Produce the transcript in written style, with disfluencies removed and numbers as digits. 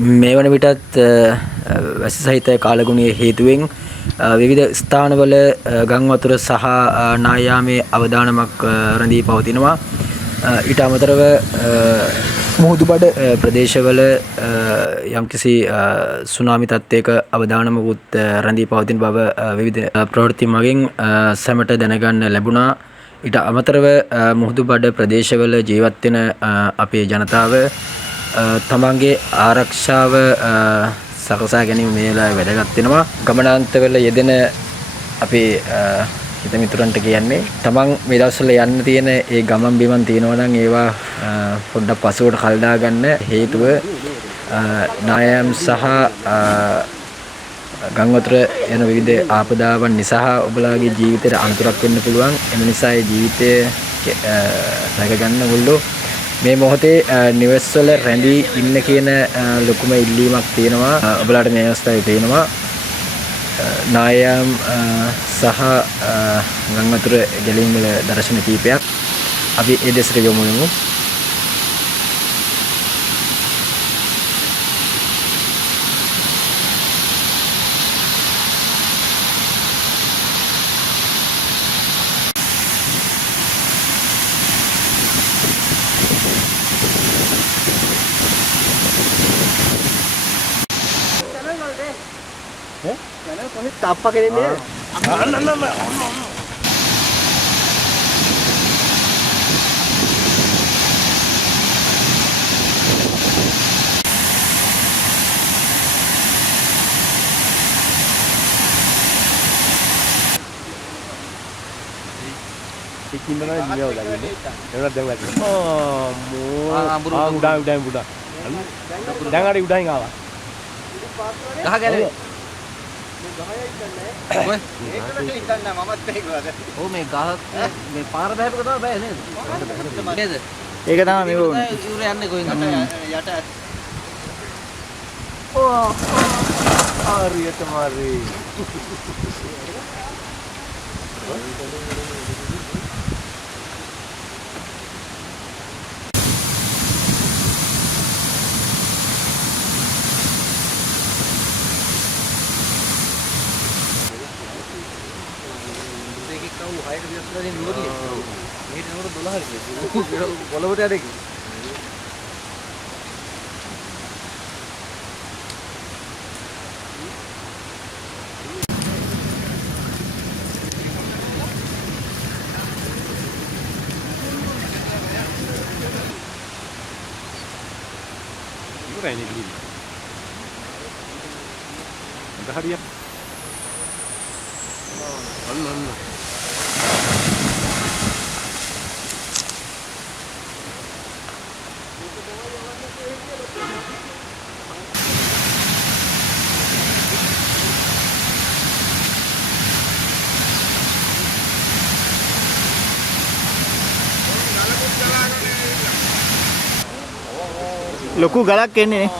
මේ වන විටත් වැසි සහිත කාලගුණයේ හේතුවෙන් විවිධ ස්ථානවල ගම් වතුර සහ නායාමේ අවදානමක් රැඳී පවතිනවා. ඊට අමතරව මුහුදුබඩ ප්‍රදේශවල යම්කිසි සුනාමි තත්ත්වයක අවදානමකුත් රැඳී පවතින බව විවිධ ප්‍රවෘත්ති මගින් සැමට දැනගන්න ලැබුණා. ඊට අමතරව මුහුදුබඩ ප්‍රදේශවල ජීවත් වෙන අපේ ජනතාව තමන්ගේ ආරක්ෂාව සකසා ගැනීම මේ වෙලාවේ වැදගත් වෙනවා. ගමනාන්තවල යෙදෙන අපේ හිත මිතුරන්ට කියන්නේ තමන් මේ දවස්වල යන්න තියෙන ඒ ගමන් බිමන් තියෙනවා නම් ඒවා පොඩ්ඩක් පසුවට කල්දා ගන්න. හේතුව නායම් සහ ගම් වතුර යන විවිධ ආපදාවන් නිසා ඔබලාගේ ජීවිතයට අනතුරක් වෙන්න පුළුවන්. එම නිසා ඒ ජීවිතය රැක ගන්න ඔයගොල්ලෝ මේ මොහොතේ නිවෙස්වල රැඳී ඉන්න කියන ලොකුම ඉල්ලීමක් තියෙනවා. ඔබලාට මේ අවස්ථාවේ පේනවා නායම් සහ ගම් වතුර ගැලීම් වල දර්ශන කීපයක්. අපි ඒ දෙසට යමු. tappa කෙරෙන්නේ Ikinna na dia udah ini. Dia udah lagi. Oh, udah. Dan ada udah enggak lah. ගහ ගැලේ ඔය ඒකට ඉඳන් මමත් මේකවද ඔව් මේ ගහ මේ පාර බහැපක තමයි බෑ නේද නේද ඒක තමයි මේ ඕනේ. ඉවුර යන්නේ කොහෙන්ද යට Oh, hariයට මාරි. Boleh ada lagi. Murah ini beli. Ada harian. Allah. ලොකු ගලක් එන්නේ නේ.